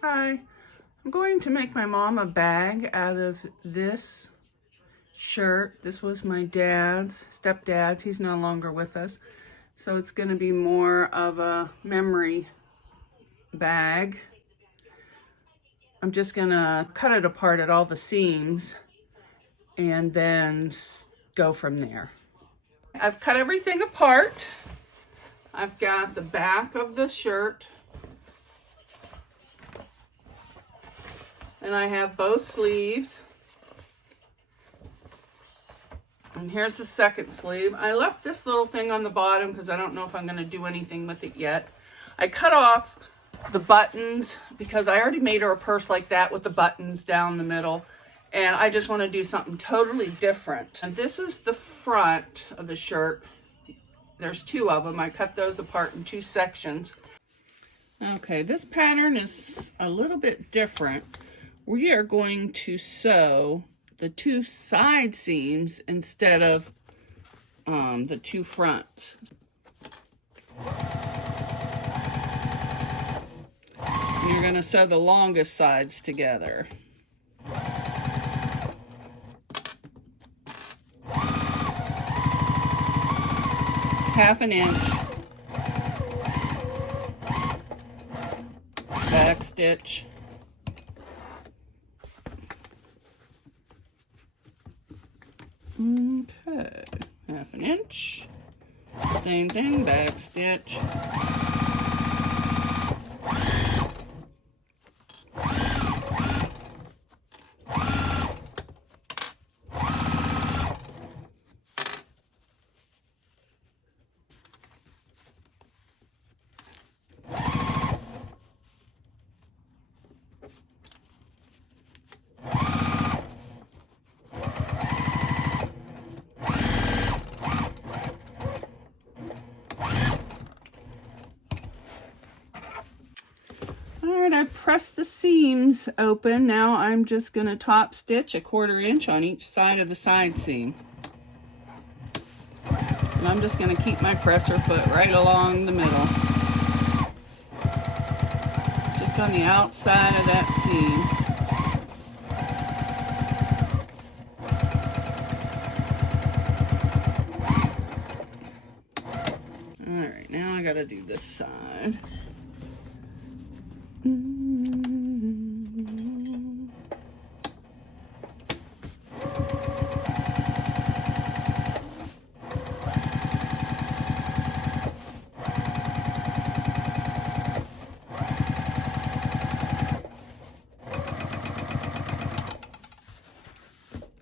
Hi, I'm going to make my mom a bag out of this shirt. This was my dad's, stepdad's. He's no longer with us. So it's going to be more of a memory bag. I'm just going to cut it apart at all the seams and then go from there. I've cut everything apart. I've got the back of the shirt. And I have both sleeves. And here's the second sleeve. I left this little thing on the bottom because I don't know if I'm going to do anything with it yet. I cut off the buttons because I already made her a purse like that with the buttons down the middle. And I just want to do something totally different. And this is the front of the shirt. There's two of them. I cut those apart in two sections. Okay, this pattern is a little bit different. We are going to sew the two side seams instead of the two fronts. And you're going to sew the longest sides together. Half an inch. Back stitch. Okay, half an inch. Same thing, back stitch. I pressed the seams open. Now I'm just going to top stitch a 1/4 inch on each side of the side seam. And I'm just going to keep my presser foot right along the middle. Just on the outside of that seam. Alright, now I got to do this side.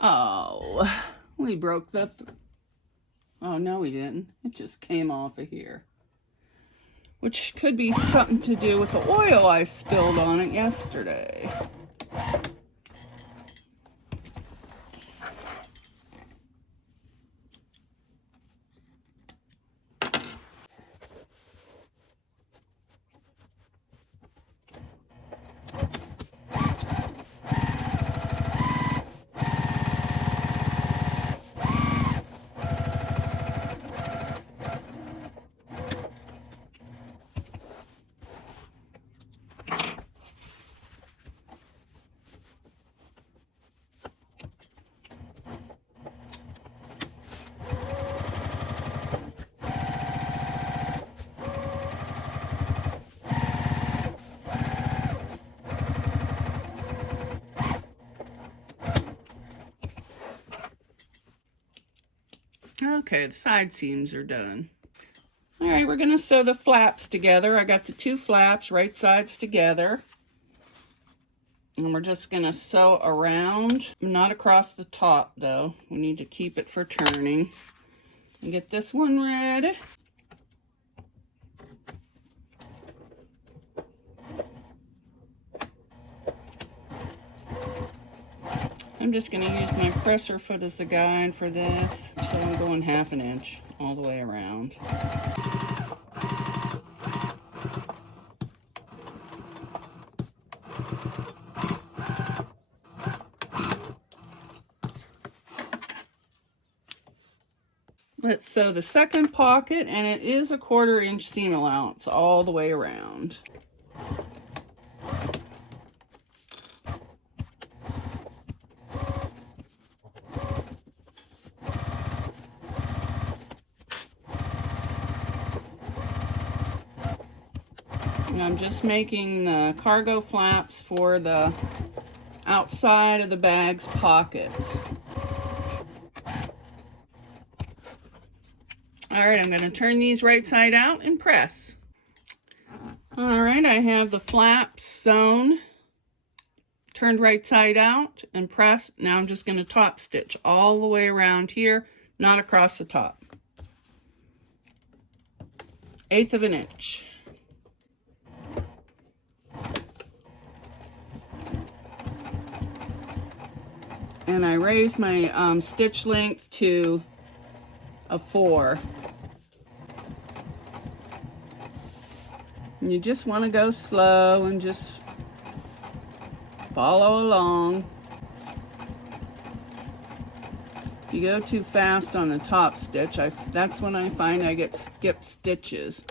Oh, we broke the... Oh, no, we didn't. It just came off of here. Which could be something to do with the oil I spilled on it yesterday. Okay, the side seams are done. All right, we're going to sew the flaps together. I got the two flaps, right sides together. And we're just going to sew around, not across the top though. We need to keep it for turning. And get this one ready. I'm just going to use my presser foot as the guide for this. So I'm going half an inch all the way around. Let's sew the second pocket, and it is a 1/4 inch seam allowance all the way around. And I'm just making the cargo flaps for the outside of the bag's pockets. All right, I'm going to turn these right side out and press. All right, I have the flaps sewn, turned right side out and pressed. Now I'm just going to top stitch all the way around here, not across the top. 1/8 of an inch. And I raise my stitch length to a 4. And you just want to go slow and just follow along. If you go too fast on the top stitch, that's when I find I get skipped stitches.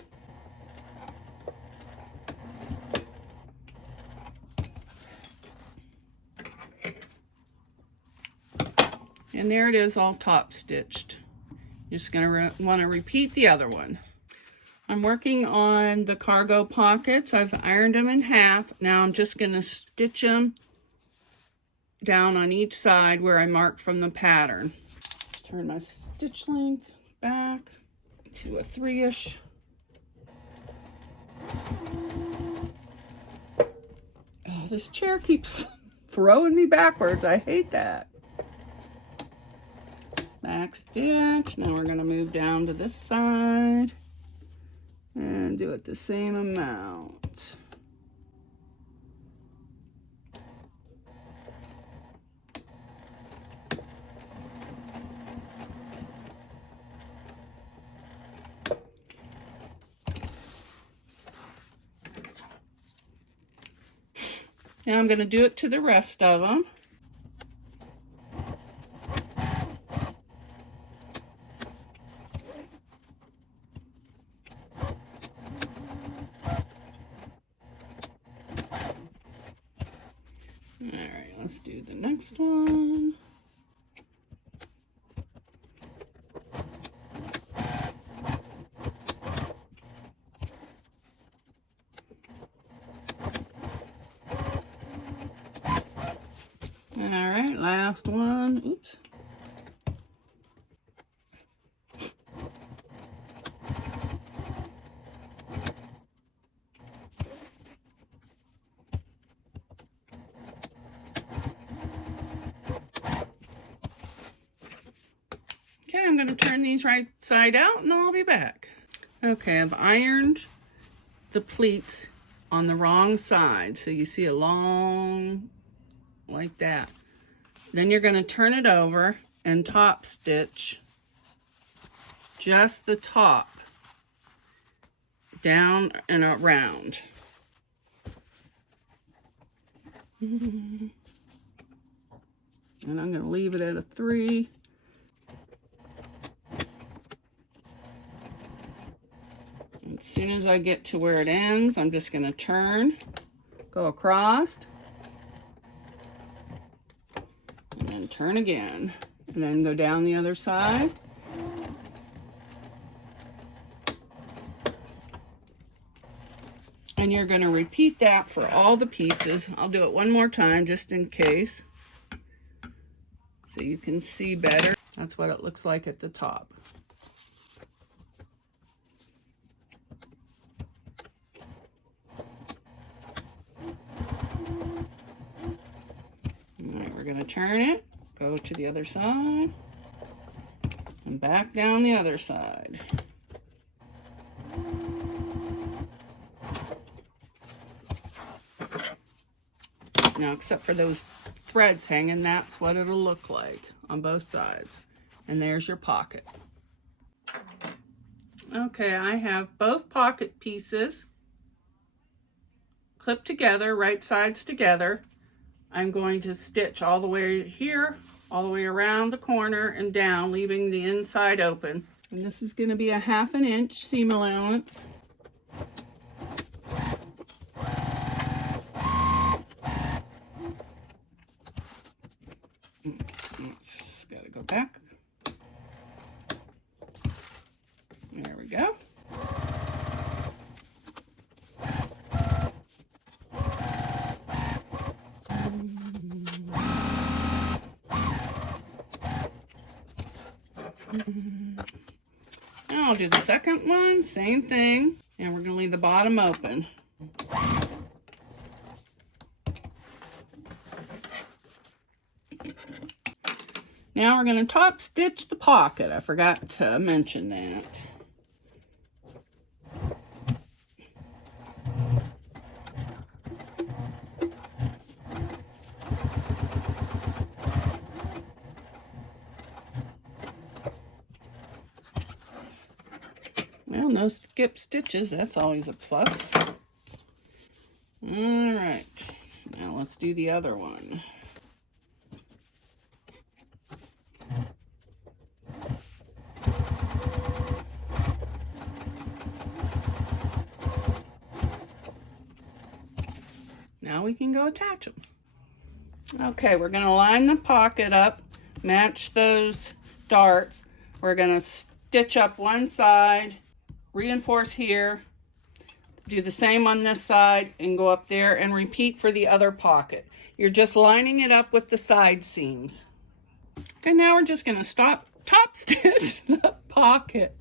And there it is, all top stitched. You're just going to want to repeat the other one. I'm working on the cargo pockets. I've ironed them in half. Now I'm just going to stitch them down on each side where I marked from the pattern. Turn my stitch length back to a 3-ish. Oh, this chair keeps throwing me backwards. I hate that. Back stitch. Now we're going to move down to this side and do it the same amount. Now I'm going to do it to the rest of them. Alright, let's do the next one. Alright, last one. Oops. Okay, I'm going to turn these right side out and I'll be back. Okay, I've ironed the pleats on the wrong side. So you see a long, like that. Then you're going to turn it over and top stitch just the top down and around. And I'm going to leave it at a 3. As soon as I get to where it ends, I'm just going to turn, go across, and then turn again, and then go down the other side. And you're going to repeat that for all the pieces. I'll do it one more time just in case, so you can see better. That's what it looks like at the top. Alright, we're going to turn it, go to the other side, and back down the other side. Now, except for those threads hanging, that's what it'll look like on both sides. And there's your pocket. Okay, I have both pocket pieces clipped together, right sides together. I'm going to stitch all the way here, all the way around the corner and down, leaving the inside open. And this is going to be a 1/2 inch seam allowance. It's got to go back. There we go. Now I'll do the second one, same thing, and we're going to leave the bottom open. Now we're going to top stitch the pocket. I forgot to mention that. Well, no skip stitches. That's always a plus. All right. Now let's do the other one. Now we can go attach them. Okay, we're going to line the pocket up, match those darts. We're going to stitch up one side, reinforce here, do the same on this side, and go up there and repeat for the other pocket. You're just lining it up with the side seams. Okay, now we're just going to top stitch the pocket.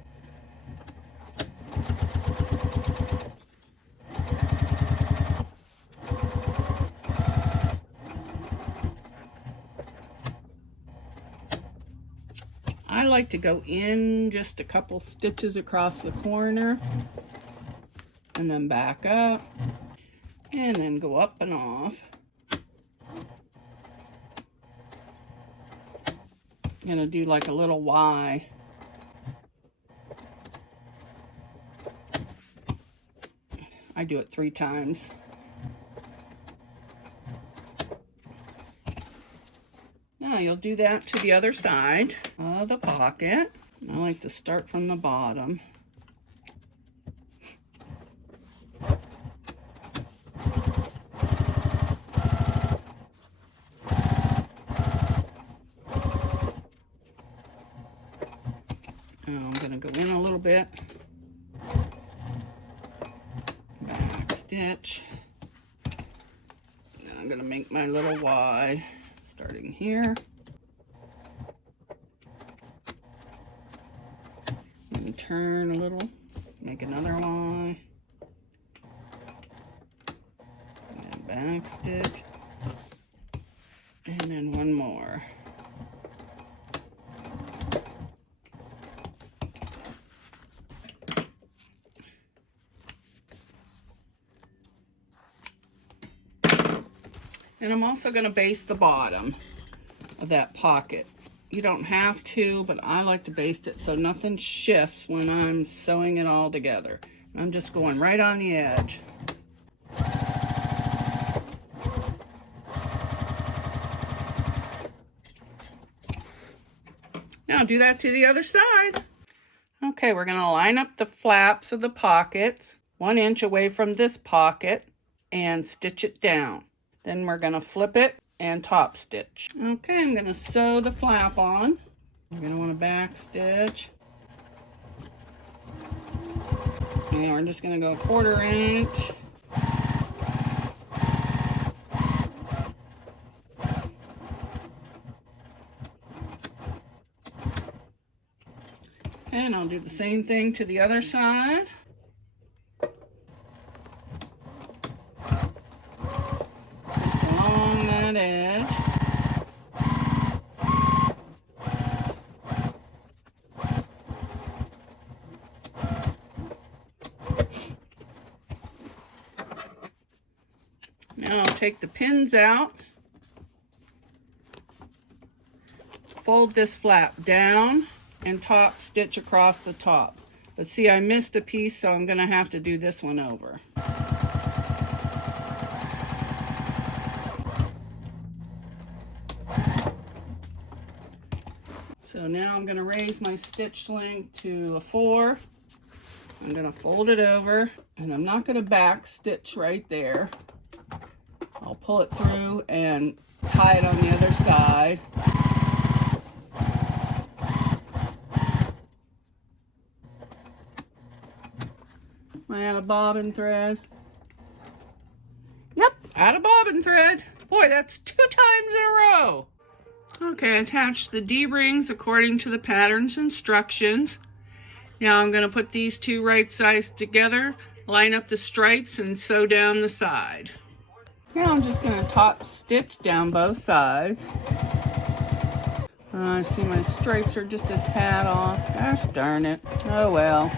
I like to go in just a couple stitches across the corner and then back up and then go up and off. I'm going to do like a little Y. I do it 3 times. Now you'll do that to the other side of the pocket. I like to start from the bottom. Now I'm going to go in a little bit. Back stitch. Now I'm going to make my little Y. Starting here, and turn a little, make another Y, and back stitch, and then one more. And I'm also going to baste the bottom of that pocket. You don't have to, but I like to baste it so nothing shifts when I'm sewing it all together. I'm just going right on the edge. Now do that to the other side. Okay, we're going to line up the flaps of the pockets 1 inch away from this pocket and stitch it down. Then we're going to flip it and top stitch. Okay, I'm going to sew the flap on. You're going to want to back stitch. And we're just going to go 1/4 inch. And I'll do the same thing to the other side. Edge. Now I'll take the pins out, fold this flap down, and top stitch across the top. But see, I missed a piece, so I'm going to have to do this one over. So now I'm going to raise my stitch length to a 4. I'm going to fold it over, and I'm not going to back stitch right there. I'll pull it through and tie it on the other side. Am I out of bobbin thread? Yep, out of bobbin thread. Boy, that's 2 times in a row. Okay, attach the D-rings according to the pattern's instructions. Now I'm going to put these two right sides together, line up the stripes, and sew down the side. Now I'm just going to top stitch down both sides. I see my stripes are just a tad off. Gosh darn it. Oh well,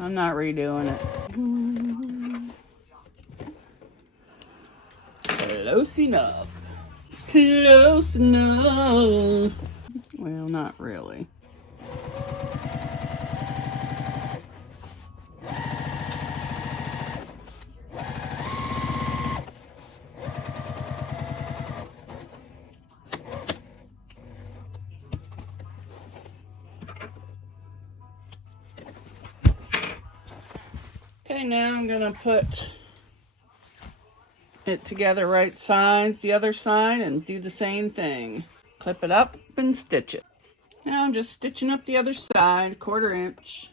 I'm not redoing it. Close enough. Close enough. Well, not really. Okay, now I'm going to put it together right sides, the other side, and do the same thing. Clip it up and stitch it. Now I'm just stitching up the other side, 1/4 inch.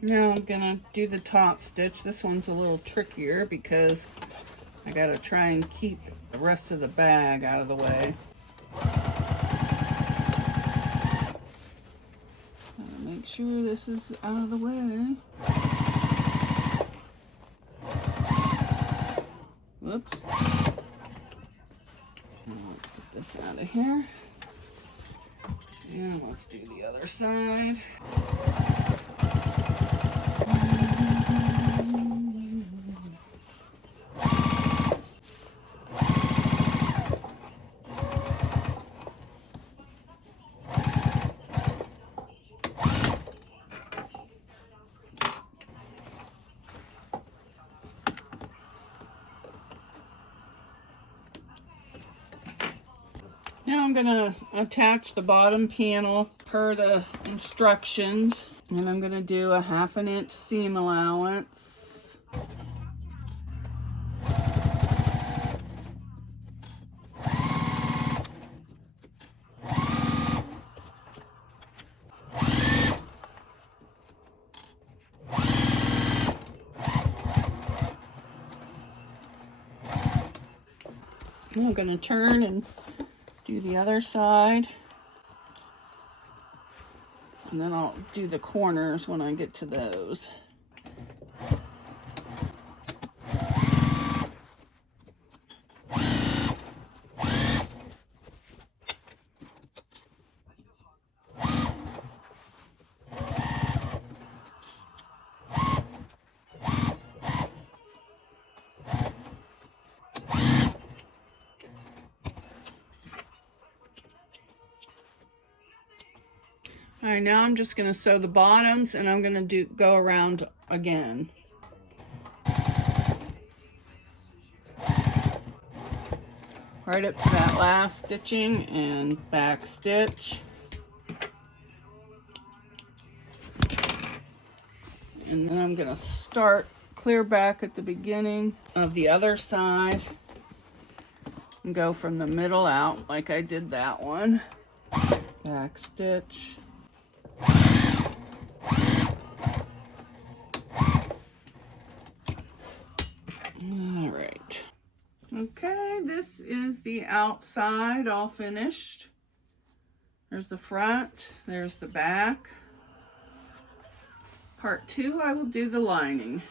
Now I'm gonna do the top stitch. This one's a little trickier because I gotta try and keep the rest of the bag out of the way. Gotta make sure this is out of the way. Whoops. Now let's get this out of here. And let's do the other side. Now I'm going to attach the bottom panel per the instructions, and I'm going to do a 1/2 inch seam allowance. I'm going to turn and do the other side, and then I'll do the corners when I get to those. All right, now I'm just going to sew the bottoms, and I'm going to go around again. Right up to that last stitching and back stitch. And then I'm going to start clear back at the beginning of the other side and go from the middle out like I did that one. Back stitch. All right. Okay, this is the outside all finished. There's the front, there's the back. Part 2, I will do the lining.